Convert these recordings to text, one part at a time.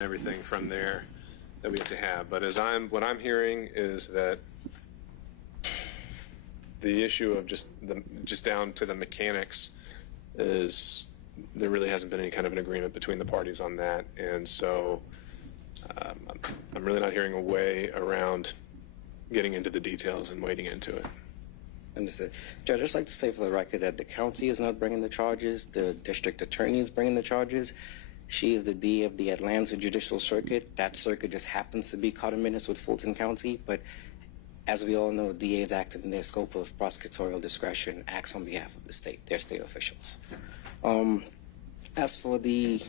everything from there that we have to have. But what I'm hearing is that the issue of just down to the mechanics is there really hasn't been any kind of an agreement between the parties on that, and so I'm really not hearing a way around getting into the details and wading into it. Understood. Judge, I'd just like to say for the record that the county is not bringing the charges. The district attorney is bringing the charges. She is the DA of the Atlanta Judicial Circuit. That circuit just happens to be conterminous with Fulton County, but as we all know, DAs act in their scope of prosecutorial discretion, acts on behalf of the state. They're state officials. As for the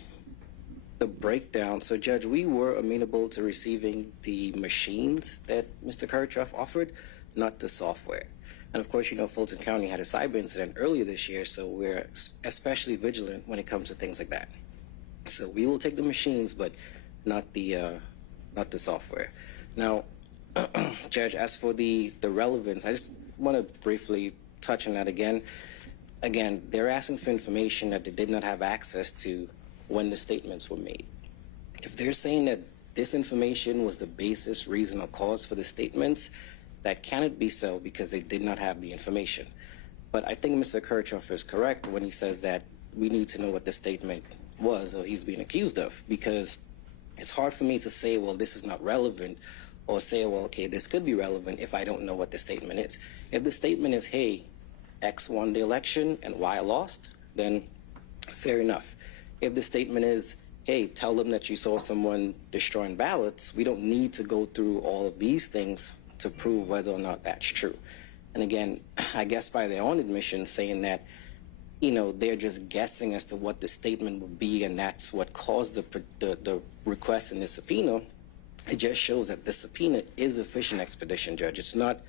breakdown, so Judge, we were amenable to receiving the machines that Mr. Kirchhoff offered, not the software. And of course, you know, Fulton County had a cyber incident earlier this year, so we're especially vigilant when it comes to things like that. So we will take the machines, but not the software. Now, Judge, as for the relevance, I just want to briefly touch on that again. Again, they're asking for information that they did not have access to when the statements were made. If they're saying that this information was the basis, reason, or cause for the statements, that cannot be so because they did not have the information. But I think Mr. Kirchhoff is correct when he says that we need to know what the statement was or he's being accused of, because it's hard for me to say, well, this is not relevant, or say, well, okay, this could be relevant if I don't know what the statement is. If the statement is, hey, X won the election and Y lost, then fair enough. If the statement is, hey, tell them that you saw someone destroying ballots, we don't need to go through all of these things to prove whether or not that's true. And again, I guess by their own admission, saying that, you know, they're just guessing as to what the statement would be, and that's what caused the request in the subpoena. It just shows that the subpoena is a fishing expedition, Judge. It's not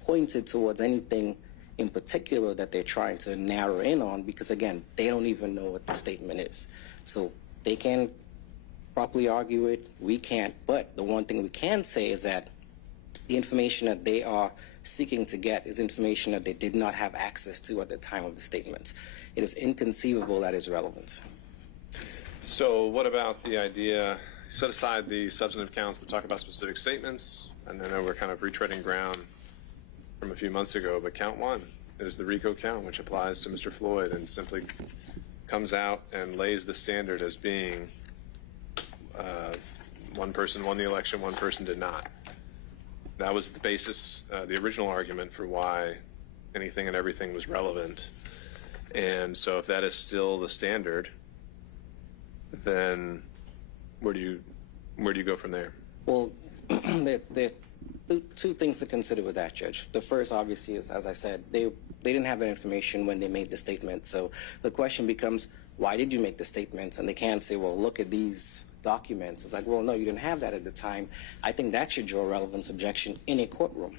pointed towards anything in particular that they're trying to narrow in on, because again, they don't even know what the statement is. So they can properly argue it, we can't, but the one thing we can say is that the information that they are seeking to get is information that they did not have access to at the time of the statements. It is inconceivable that is relevant. So what about the idea, set aside the substantive counts to talk about specific statements, and then we're kind of retreading ground from a few months ago, but count one is the RICO count, which applies to Mr. Floyd and simply comes out and lays the standard as being one person won the election, one person did not. That was the basis, the original argument for why anything and everything was relevant. And so if that is still the standard, then where do you go from there? Well, there are two things to consider with that, Judge. The first, obviously, is, as I said, they didn't have that information when they made the statement. So the question becomes, why did you make the statements? And they can't say, well, look at these documents. It's like, well, no, you didn't have that at the time. I think that should draw a relevance objection in a courtroom.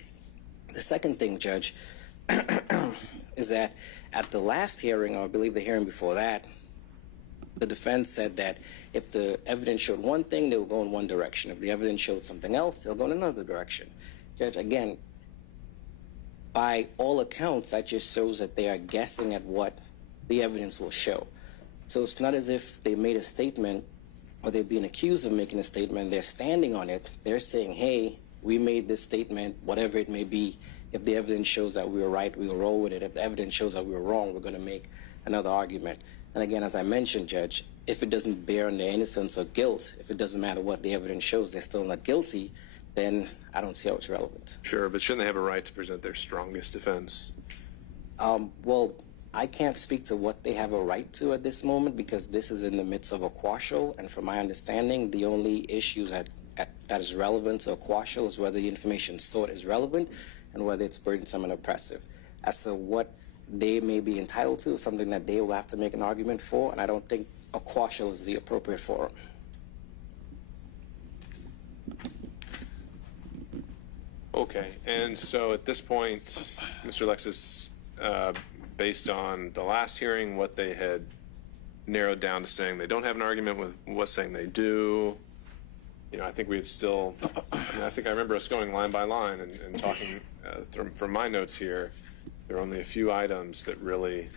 The second thing, Judge, is that at the last hearing, or I believe the hearing before that, the defense said that if the evidence showed one thing, they would go in one direction. If the evidence showed something else, they'll go in another direction. Judge, again, by all accounts, that just shows that they are guessing at what the evidence will show. So it's not as if they made a statement or they're being accused of making a statement, they're standing on it. They're saying, hey, we made this statement, whatever it may be. If the evidence shows that we were right, we'll roll with it. If the evidence shows that we were wrong, we're going to make another argument. And again, as I mentioned, Judge, if it doesn't bear on their innocence or guilt, if it doesn't matter what the evidence shows, they're still not guilty, then I don't see how it's relevant. Sure, but shouldn't they have a right to present their strongest defense? Well, I can't speak to what they have a right to at this moment, because this is in the midst of a quashal, and from my understanding, the only issues that is relevant to a quashal is whether the information sought is relevant and whether it's burdensome and oppressive. As to what they may be entitled to is something that they will have to make an argument for, and I don't think a quashal is the appropriate forum. Okay, and so at this point, Mr. Alexis, based on the last hearing, what they had narrowed down to saying they don't have an argument with what's saying they do, you know, I think we had still, I think I remember us going line by line and talking from my notes here. There are only a few items that really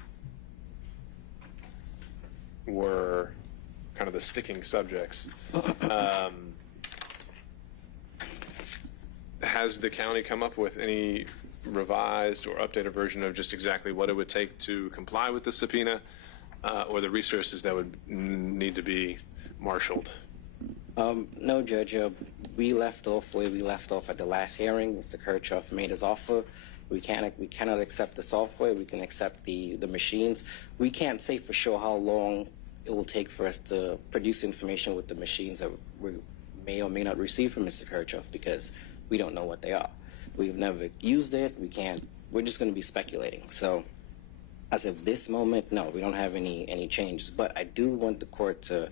were kind of the sticking subjects. Has the county come up with any revised or updated version of just exactly what it would take to comply with the subpoena, or the resources that would need to be marshaled? No, Judge. We left off where we left off at the last hearing. Mr. Kirchhoff made his offer. We cannot accept the software. We can accept the machines. We can't say for sure how long it will take for us to produce information with the machines that we may or may not receive from Mr. Kirchhoff, because we don't know what they are. We've never used it. We're just going to be speculating. So as of this moment, no, we don't have any changes. But I do want the court to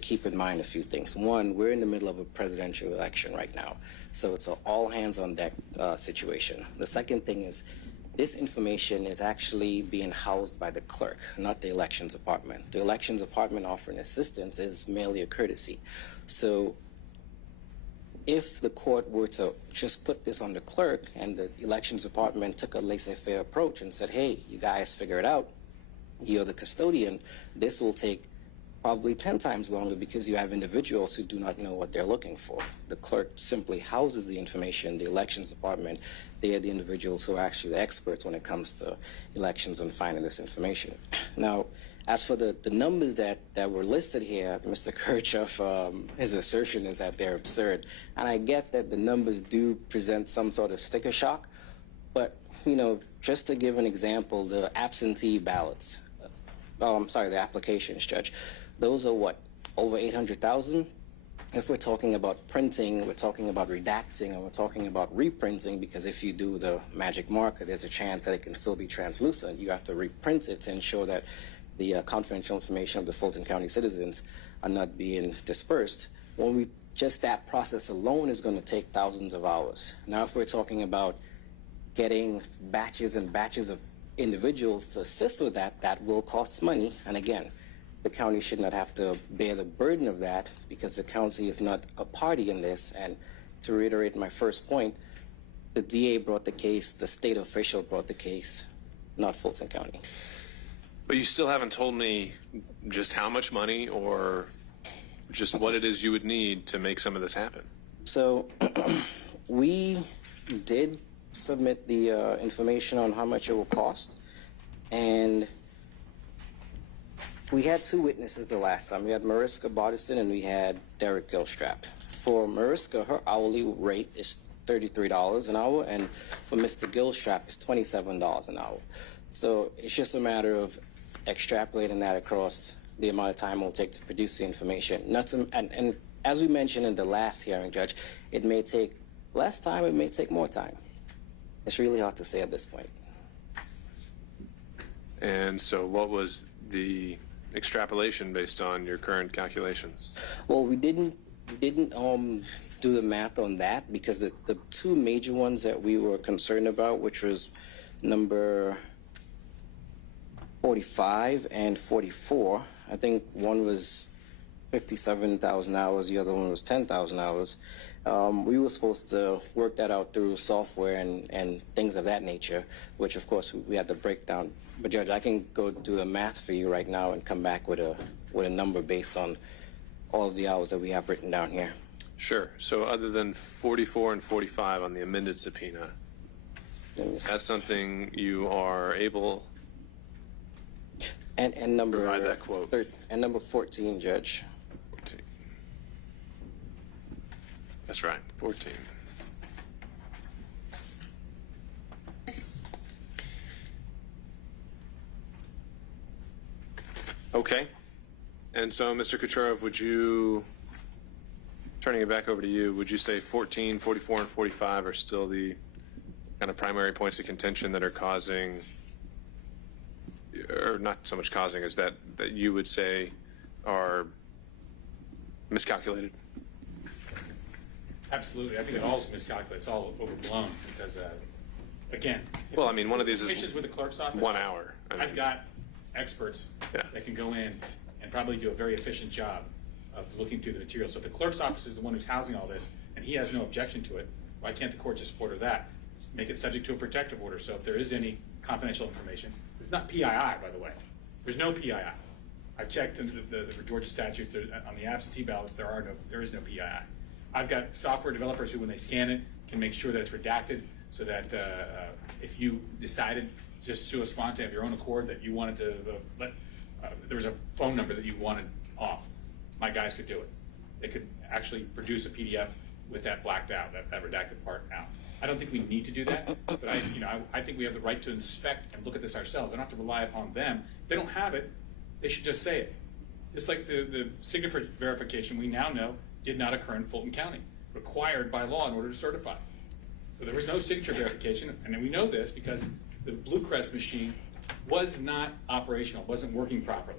keep in mind a few things. One, we're in the middle of a presidential election right now, so it's an all hands on deck situation. The second thing is, this information is actually being housed by the clerk, not the elections department. The elections department offering assistance is merely a courtesy. So if the court were to just put this on the clerk and the elections department took a laissez-faire approach and said, hey, you guys figure it out, you're the custodian, this will take probably 10 times longer, because you have individuals who do not know what they're looking for. The clerk simply houses the information. The elections department, they are the individuals who are actually the experts when it comes to elections and finding this information. Now, as for the numbers that were listed here, Mr. Kirchhoff, his assertion is that they're absurd. And I get that the numbers do present some sort of sticker shock, but, just to give an example, the absentee ballots, the applications, Judge, those are what, over 800,000? If we're talking about printing, we're talking about redacting, and we're talking about reprinting, because if you do the magic marker, there's a chance that it can still be translucent. You have to reprint it to ensure that the confidential information of the Fulton County citizens are not being dispersed. Just that process alone is going to take thousands of hours. Now, if we're talking about getting batches and batches of individuals to assist with that, that will cost money. And again, the county should not have to bear the burden of that, because the county is not a party in this. And to reiterate my first point, the DA brought the case, the state official brought the case, not Fulton County. But you still haven't told me just how much money or just what it is you would need to make some of this happen. So we did submit the information on how much it will cost, and we had two witnesses the last time. We had Mariska Bodison and we had Derek Gilstrap. For Mariska, her hourly rate is $33 an hour, and for Mr. Gilstrap, it's $27 an hour. So it's just a matter of extrapolating that across the amount of time it will take to produce the information. And as we mentioned in the last hearing, Judge, it may take less time, it may take more time. It's really hard to say at this point. And so what was the extrapolation based on your current calculations? Well, we didn't do the math on that, because the two major ones that we were concerned about, which was number 45 and 44, I think one was 57,000 hours, the other one was 10,000 hours. We were supposed to work that out through software and things of that nature, which of course we had to break down. But Judge, I can go do the math for you right now and come back with a number based on all of the hours that we have written down here. Sure. So other than 44 and 45 on the amended subpoena, that's something you are able and number provide that quote. And number 14, Judge. 14. That's right, 14. Okay. And so, Mr. Kucherov, would you, turning it back over to you, would you say 14, 44, and 45 are still the kind of primary points of contention that are causing, or not so much causing, as that you would say are miscalculated? Absolutely. I think it all is miscalculated. It's all overblown because, again, Well, I mean, one of these is situations with the clerk's office, 1 hour. I've got experts that can go in and probably do a very efficient job of looking through the material. So if the clerk's office is the one who's housing all this and he has no objection to it, why can't the court just order that? Make it subject to a protective order. So if there is any confidential information, there's not PII, by the way. There's no PII. I've checked the Georgia statutes. On the absentee ballots, there is no PII. I've got software developers who, when they scan it, can make sure that it's redacted, so that if you decided just sua sponte of your own accord that you wanted to there was a phone number that you wanted off, my guys could do it. They could actually produce a PDF with that blacked out, that redacted part out. I don't think we need to do that, but I think we have the right to inspect and look at this ourselves. I don't have to rely upon them. If they don't have it, they should just say it. Just like the signature verification we now know did not occur in Fulton County, required by law in order to certify. So there was no signature verification, and we know this because the Blue Crest machine was not operational, wasn't working properly.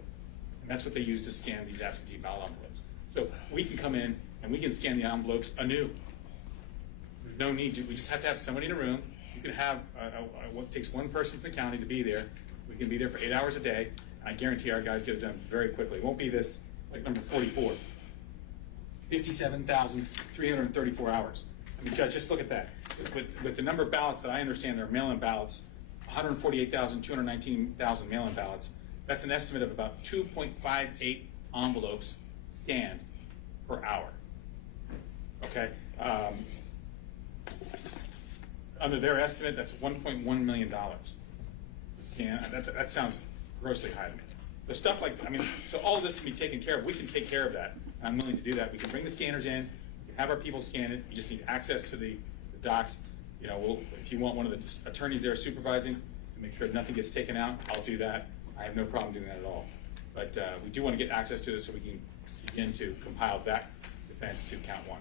And that's what they used to scan these absentee ballot envelopes. So we can come in and we can scan the envelopes anew. There's no need to, we just have to have somebody in a room. You can have what takes one person from the county to be there. We can be there for 8 hours a day. And I guarantee our guys get it done very quickly. It won't be this, like number 44. 57,334 hours. I mean, Judge, just look at that. With the number of ballots that I understand are mail-in ballots, 148,000, mail-in ballots, that's an estimate of about 2.58 envelopes scanned per hour. Okay? Under their estimate, that's $1.1 million. And that sounds grossly high to me. So stuff like, so all of this can be taken care of. We can take care of that. I'm willing to do that. We can bring the scanners in. We can have our people scan it. We just need access to the docs. If you want one of the attorneys there supervising to make sure nothing gets taken out, I'll do that. I have no problem doing that at all. But we do want to get access to this so we can begin to compile that defense to count one.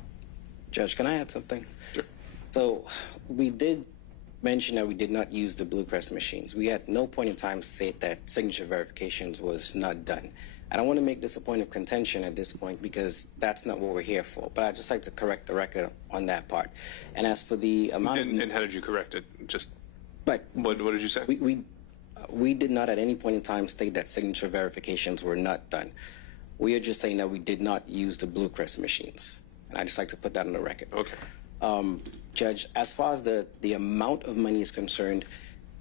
Judge, can I add something? Sure. So we did mention that we did not use the Blue Crest machines. We at no point in time state that signature verifications was not done. I don't want to make this a point of contention at this point because that's not what we're here for. But I'd just like to correct the record on that part. And as for the amount and how did you correct it? Just but what did you say? We did not at any point in time state that signature verifications were not done. We are just saying that we did not use the Blue Crest machines. And I'd just like to put that on the record. Okay. Judge, as far as the amount of money is concerned,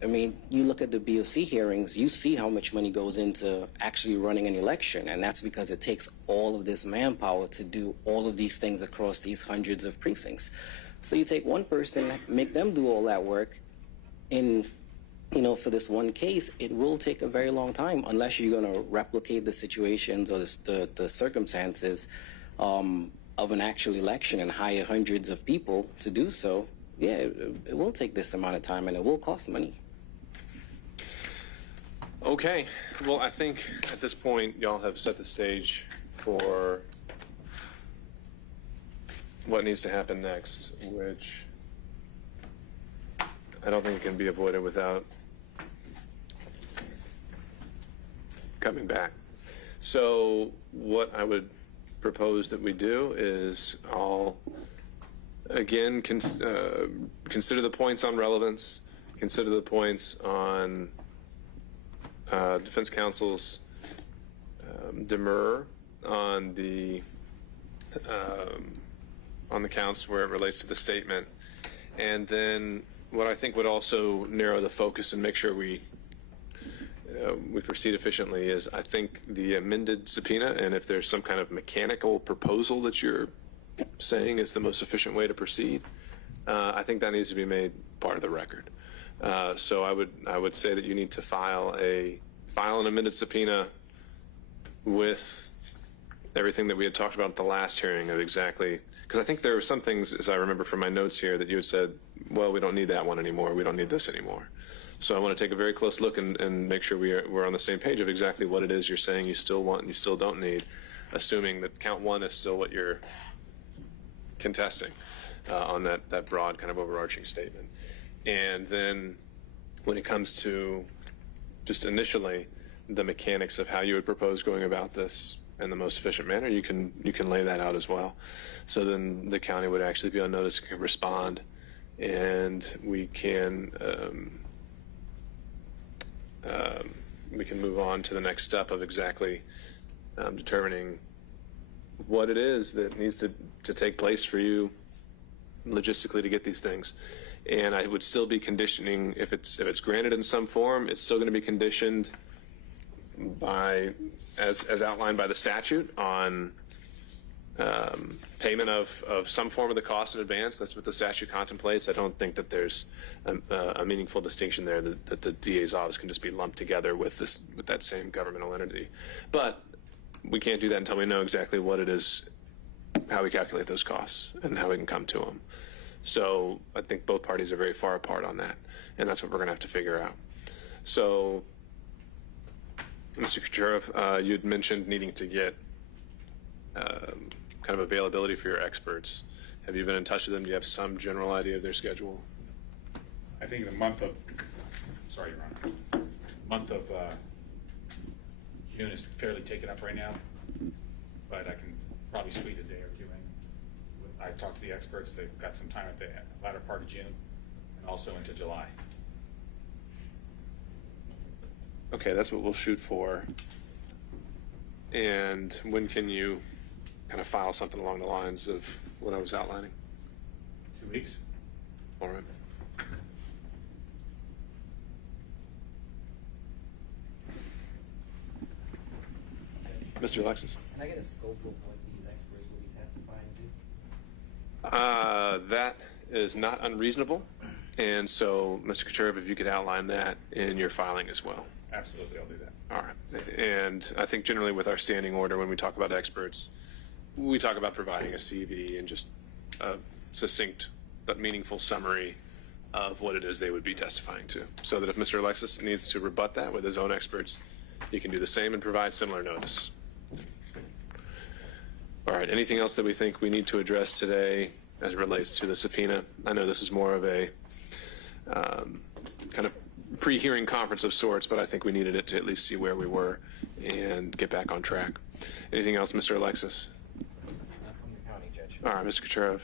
you look at the BOC hearings, you see how much money goes into actually running an election, and that's because it takes all of this manpower to do all of these things across these hundreds of precincts. So you take one person, make them do all that work, and for this one case, it will take a very long time unless you're going to replicate the situations or the circumstances of an actual election and hire hundreds of people to do so. Yeah, it will take this amount of time and it will cost money. Okay. Well, I think at this point, y'all have set the stage for what needs to happen next, which I don't think it can be avoided without coming back. So what I would propose that we do is I'll again consider the points on relevance, consider the points on defense counsel's demur on the counts where it relates to the statement, and then what I think would also narrow the focus and make sure we proceed efficiently is I think the amended subpoena, and if there's some kind of mechanical proposal that you're saying is the most efficient way to proceed, I think that needs to be made part of the record. So I would say that you need to file an amended subpoena with everything that we had talked about at the last hearing of exactly, because I think there were some things, as I remember from my notes here, that you had said, well, we don't need that one anymore. We don't need this anymore. So I want to take a very close look and make sure we're on the same page of exactly what it is you're saying you still want and you still don't need, assuming that count one is still what you're contesting on that broad kind of overarching statement. And then when it comes to just initially the mechanics of how you would propose going about this in the most efficient manner, you can lay that out as well. So then the county would actually be on notice, can respond, and we can move on to the next step of exactly determining what it is that needs to take place for you logistically to get these things. And I would still be conditioning, if it's granted in some form, it's still going to be conditioned as outlined by the statute on payment of some form of the cost in advance. That's what the statute contemplates. I don't think that there's a meaningful distinction there that the DA's office can just be lumped together with that same governmental entity. But we can't do that until we know exactly what it is, how we calculate those costs, and how we can come to them. So I think both parties are very far apart on that, and that's what we're going to have to figure out. So, Mr. Kucherov, you'd mentioned needing to get kind of availability for your experts. Have you been in touch with them? Do you have some general idea of their schedule? I think the month of, sorry, Your Honor, month of June is fairly taken up right now, but I can probably squeeze a day or two in. I've talked to the experts. They've got some time at the latter part of June and also into July. Okay, that's what we'll shoot for. And when can you kind of file something along the lines of what I was outlining? 2 weeks. All right. Mr. Alexis? Can I get a scope of what these experts will be testifying to? That is not unreasonable. And so, Mr. Kucherov, if you could outline that in your filing as well. Absolutely, I'll do that. All right. And I think generally with our standing order, when we talk about experts, we talk about providing a CV and just a succinct but meaningful summary of what it is they would be testifying to. So that if Mr. Alexis needs to rebut that with his own experts, he can do the same and provide similar notice. All right. Anything else that we think we need to address today as it relates to the subpoena? I know this is more of a kind of pre-hearing conference of sorts, but I think we needed it to at least see where we were and get back on track. Anything else, Mr. Alexis? Not from the county, Judge. All right, Mr. Kucherov.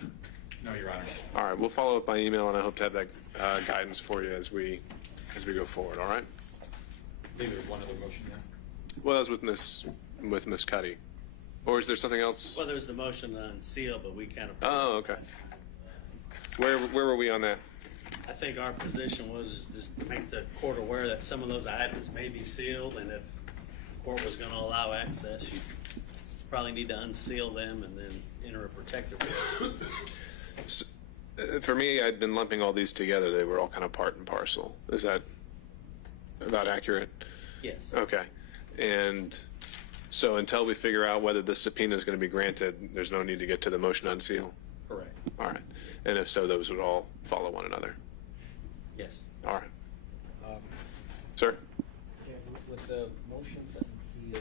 No, Your Honor. All right, we'll follow up by email, and I hope to have that guidance for you as we go forward. All right. I believe there's one other motion there. Well, that was with Ms. Kutti, or is there something else? Well, there was the motion to unseal, but we kind of. Oh, okay. Where were we on that? I think our position was is just to make the court aware that some of those items may be sealed, and if the court was going to allow access, you probably need to unseal them and then enter a protective order. For me, I'd been lumping all these together. They were all kind of part and parcel. Is that about accurate? Yes. Okay. And so until we figure out whether the subpoena is going to be granted, there's no need to get to the motion to unseal? Correct. All right. And if so, those would all follow one another? Yes. All right. Sir? Yeah, with the motion to unseal,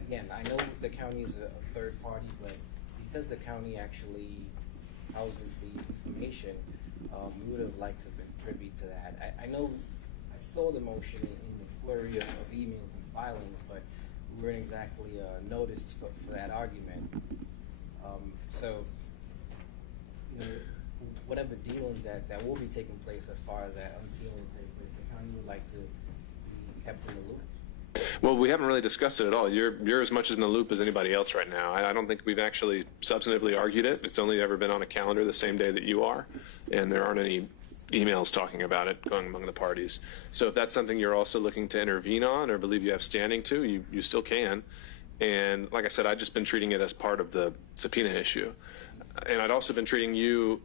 again, I know the county is a third party, but because the county actually houses the information, we would have liked to have been privy to that. I know I saw the motion in the flurry of emails and filings, but we weren't exactly noticed for that argument. So, you know, whatever dealings that will be taking place as far as that unsealing take place, the county would like to be kept in the loop. Well, we haven't really discussed it at all. You're as much in the loop as anybody else right now. I don't think we've actually substantively argued it. It's only ever been on a calendar the same day that you are, and there aren't any emails talking about it going among the parties. So if that's something you're also looking to intervene on or believe you have standing to, you still can. And like I said, I've just been treating it as part of the subpoena issue. And I'd also been treating you,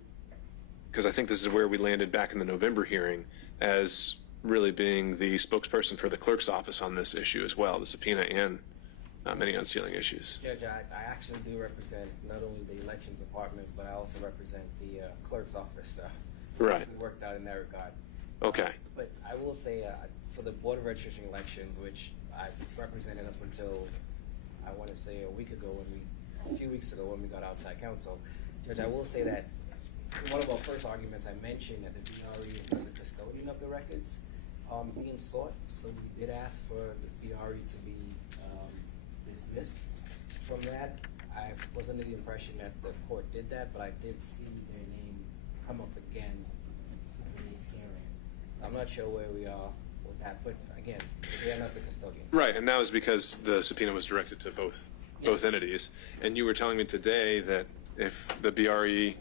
because I think this is where we landed back in the November hearing, as really being the spokesperson for the clerk's office on this issue as well, the subpoena and many unsealing issues. Judge, I actually do represent not only the elections department, but I also represent the clerk's office. So Right. It's worked out in that regard. Okay. But I will say, for the Board of Registration elections, which I've represented up until, I want to say a few weeks ago when we got outside counsel, Judge, I will say that in one of our first arguments, I mentioned that the BRE is not the custodian of the records being sought. So we did ask for the BRE to be dismissed from that. I was under the impression that the court did that, but I did see their name come up again in today's hearing. I'm not sure where we are with that, but again, they are not the custodian. Right, and that was because the subpoena was directed to both entities. And you were telling me today that if the BRE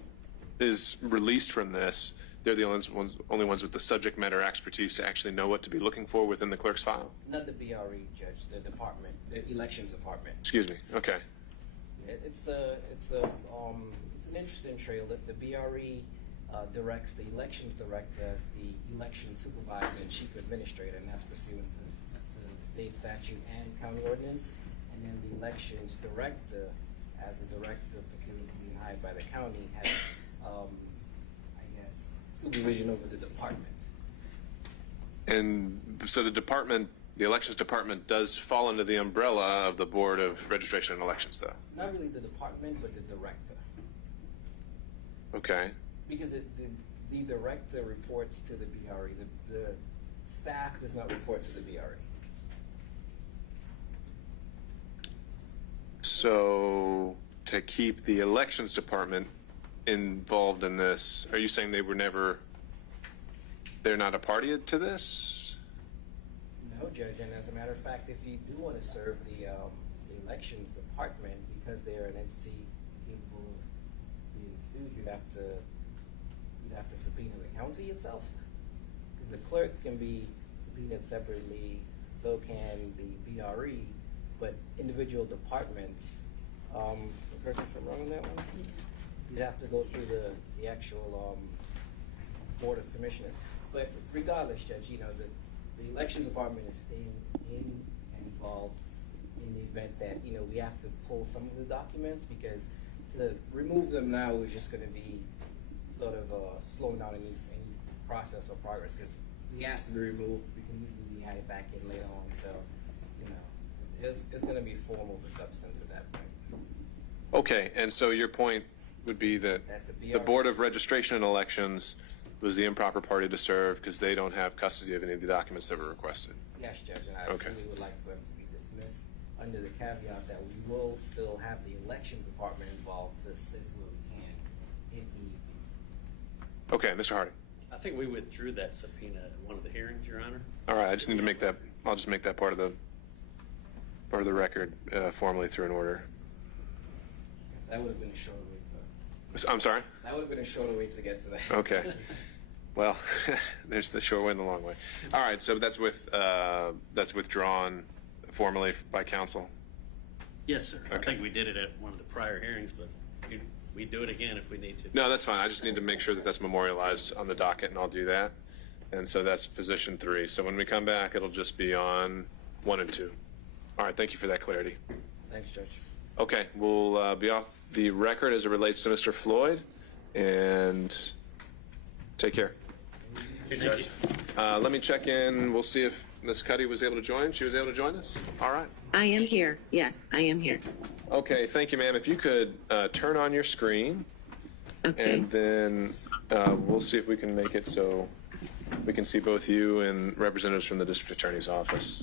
is released from this, they're the only ones with the subject matter expertise to actually know what to be looking for within the clerk's file? Not the BRE, Judge, the department, the elections department. Excuse me. Okay. It's an interesting trail. The BRE directs the elections director as the election supervisor and chief administrator, and that's pursuant to state statute and county ordinance. And then the elections director, as the director pursuant to being hired by the county, has, I guess, supervision over the department. And so the elections department does fall under the umbrella of the Board of Registration and Elections, though? Not really the department, but the director. Okay. Because the director reports to the BRE. The staff does not report to the BRE. So to keep the elections department involved in this, are you saying they're not a party to this? No, Judge, and as a matter of fact, if you do want to serve the elections department, because they're an entity capable of being sued, you'd have to subpoena the county itself. The clerk can be subpoenaed separately, so can the BRE, but individual departments, correct me if I'm wrong on that one, you'd have to go through the actual Board of Commissioners. But regardless, Judge, the elections department is staying in and involved in the event that, we have to pull some of the documents, because to remove them now is just going to be sort of slowing down any process or progress, because we asked to be removed, we can usually add it back in later on, so, it's going to be form over substance at that point. Okay, and so your point would be that the Board of Registration and Elections was the improper party to serve because they don't have custody of any of the documents that were requested. Yes, Judge, and I really would like for them to be dismissed under the caveat that we will still have the elections department involved to assist where we can if need be. Okay, Mr. Hardy. I think we withdrew that subpoena at one of the hearings, Your Honor. All right, I just need to make that, I'll just make that part of the record formally through an order. That would have been a shorter way I'm sorry? That would have been a shorter way to get to that. Okay. Well, there's the short way and the long way. All right, so that's withdrawn formally by counsel? Yes, sir. Okay. I think we did it at one of the prior hearings, but we do it again if we need to. No, that's fine. I just need to make sure that that's memorialized on the docket, and I'll do that. And so that's position 3. So when we come back, it'll just be on 1 and 2. All right, thank you for that clarity. Thanks, Judge. Okay, we'll be off the record as it relates to Mr. Floyd, and take care. Thank you. Let me check in. We'll see if Ms. Kutti was able to join. She was able to join us? All right. I am here. Yes, I am here. Okay, thank you, ma'am. If you could turn on your screen, Okay. and then we'll see if we can make it so we can see both you and representatives from the district attorney's office.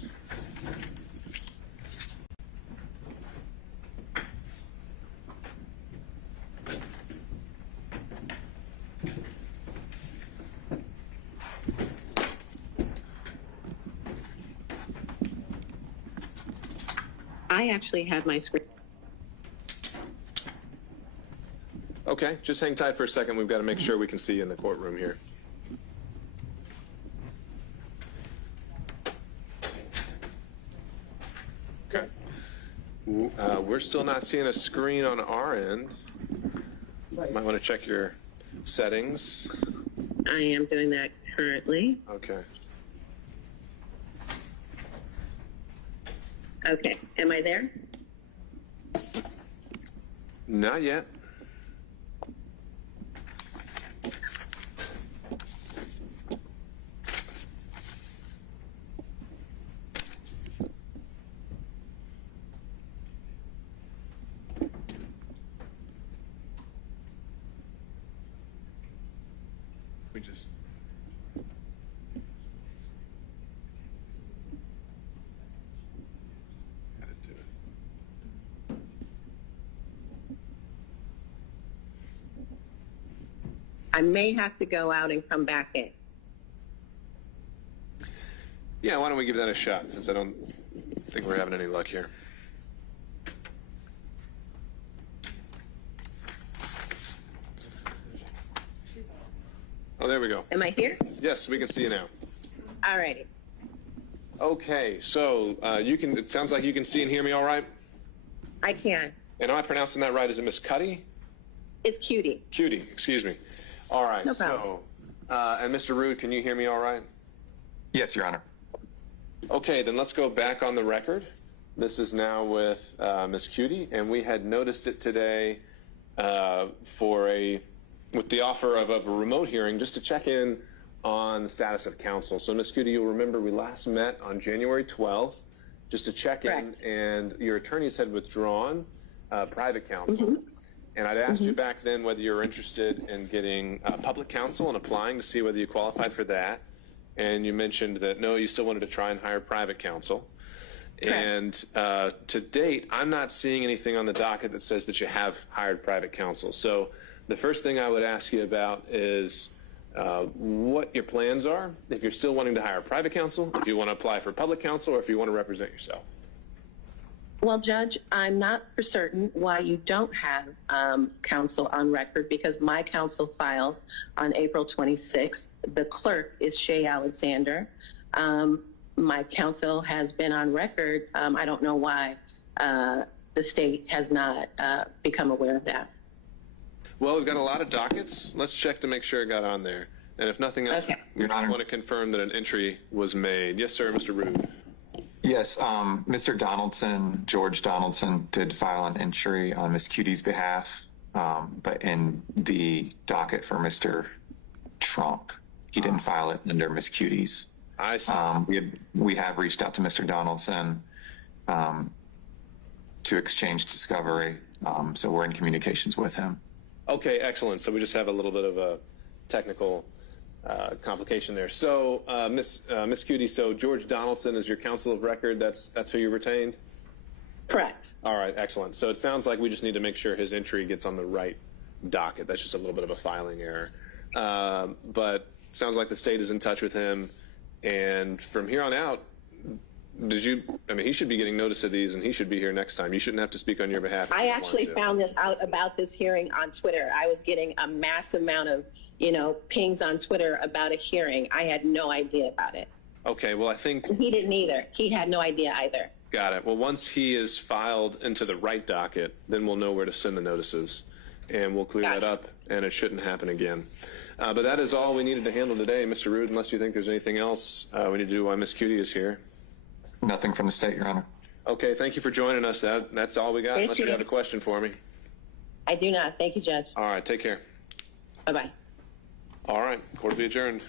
I actually had my screen. Okay, just hang tight for a second. We've got to make sure we can see you in the courtroom here. Okay. We're still not seeing a screen on our end. Might want to check your settings. I am doing that currently. Okay. Okay. Am I there? Not yet. We just gotta do it. I may have to go out and come back in. Yeah, why don't we give that a shot, since I don't think we're having any luck here. Oh, there we go. Am I here? Yes, we can see you now. All righty. Okay, so it sounds like you can see and hear me all right? I can. And am I pronouncing that right? Is it Miss Kutti? It's Cutie. Cutie, excuse me. All right, No problem. and Mr. Rood, can you hear me all right? Yes, Your Honor. Okay, then let's go back on the record. This is now with Miss Cutie, and we had noticed it today with the offer of a remote hearing just to check in on the status of counsel. So, Ms. Kutti, you'll remember we last met on January 12th just to check in, Correct. and your attorneys had withdrawn private counsel. And I'd asked you back then whether you were interested in getting public counsel and applying to see whether you qualified for that. And you mentioned that, no, you still wanted to try and hire private counsel. And to date, I'm not seeing anything on the docket that says that you have hired private counsel. So the first thing I would ask you about is what your plans are, if you're still wanting to hire private counsel, if you want to apply for public counsel, or if you want to represent yourself. Well, Judge, I'm not for certain why you don't have counsel on record, because my counsel filed on April 26th. The clerk is Shay Alexander. My counsel has been on record. I don't know why the state has not become aware of that. Well, we've got a lot of dockets. Let's check to make sure it got on there. And if nothing else, Okay. we just want to confirm that an entry was made. Yes, sir, Mr. Rood. Yes, Mr. Donaldson, George Donaldson, did file an entry on Ms. Cutie's behalf, but in the docket for Mr. Trump, he didn't file it under Ms. Cutie's. I see. We have reached out to Mr. Donaldson to exchange discovery, so we're in communications with him. Okay, excellent. So we just have a little bit of a technical complication there. So, Miss Cutie, so George Donaldson is your counsel of record. That's who you retained? Correct. All right, excellent. So it sounds like we just need to make sure his entry gets on the right docket. That's just a little bit of a filing error. But sounds like the state is in touch with him. And from here on out, he should be getting notice of these, and he should be here next time. You shouldn't have to speak on your behalf. I actually found out about this hearing on Twitter. I was getting a massive amount of, pings on Twitter about a hearing. I had no idea about it. Okay, well, I think... He didn't either. He had no idea either. Got it. Well, once he is filed into the right docket, then we'll know where to send the notices, and we'll clear that up, and it shouldn't happen again. But that is all we needed to handle today, Mr. Rood, unless you think there's anything else we need to do while Ms. Cutie is here. Nothing from the state, Your Honor. Okay, thank you for joining us. That's all we got, unless you have a question for me. I do not. Thank you, Judge. All right, take care. Bye-bye. All right, court will be adjourned.